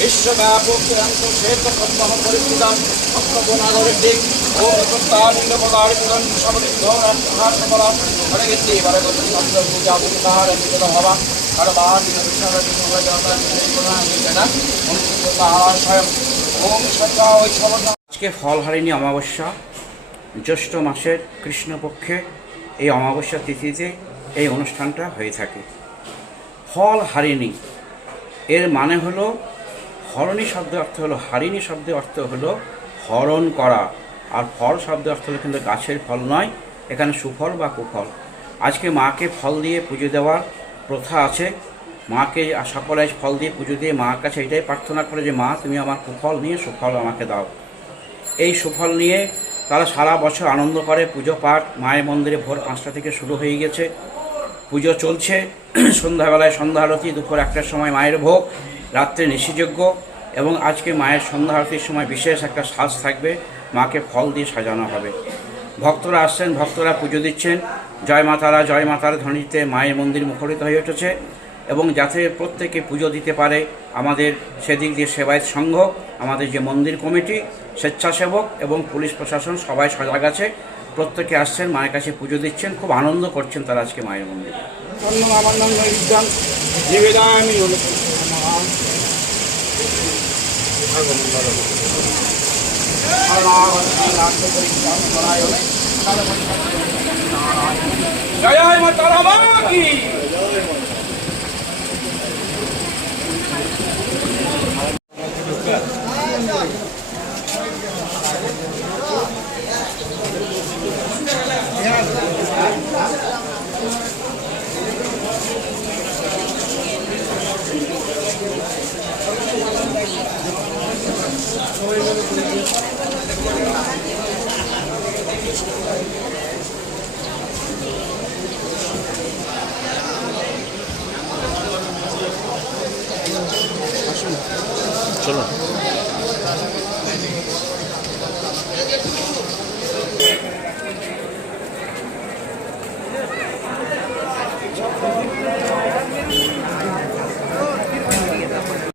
বিশ্বব্যাপক শ্বেত সম্বহ পরিচিতাম অক্টবনাগরের দিক ও প্রত্যানন্দ পদার প্রধান সমৃদ্ধ রাষ্ট্রফলা হরেগেছি বরগত চন্দ্র পূজা পূজার নিকট হওয়া হরবার আজকে ফলহারিণী অমাবস্যা, জ্যৈষ্ঠ মাসের কৃষ্ণপক্ষে এই অমাবস্যা তিথিতে এই অনুষ্ঠানটা হয়ে থাকে। ফলহারিণী এর মানে হলো, হরণী শব্দের অর্থ হলো, হারিণী শব্দের অর্থ হলো হরণ করা, আর ফল শব্দের অর্থ হলো কিন্তু গাছের ফল নয়, এখানে সুফল বা কুফল। আজকে মাকে ফল দিয়ে পুজো দেওয়ার প্রথা আছে। মাকে সকলে ফল দিয়ে পুজো দিয়ে মার কাছে এটাই প্রার্থনা করে যে মা তুমি আমার কুফল নিয়ে সুফল আমাকে দাও। এই সুফল নিয়ে তারা সারা বছর আনন্দ করে। পুজো পাঠ মায়ের মন্দিরে ভোর 5টা থেকে শুরু হয়ে গেছে, পুজো চলছে। সন্ধ্যাবেলায় সন্ধ্যা আরতি, দুপুর 1টার সময় মায়ের ভোগ, রাত্রে নিশিযজ্ঞ, এবং আজকে মায়ের সন্ধ্যা আরতির সময় বিশেষ একটা সাজ থাকবে, মাকে ফল দিয়ে সাজানো হবে। ভক্তরা আসছেন, ভক্তরা পুজো দিচ্ছেন। জয় মাতারা জয় মাতারা ধ্বনিতে মায়ের মন্দির মুখরিত হয়ে উঠেছে, এবং যাতে প্রত্যেকে পুজো দিতে পারে আমাদের সেদিক দিয়ে সেবায়ত সংঘ, আমাদের যে মন্দির কমিটি, স্বেচ্ছাসেবক এবং পুলিশ প্রশাসন সবাই সজাগ আছে। প্রত্যেকে আসছেন, মায়ের কাছে পুজো দিচ্ছেন, খুব আনন্দ করছেন তারা আজকে মায়ের মন্দিরে। জয় মা তারা মা কি চলো।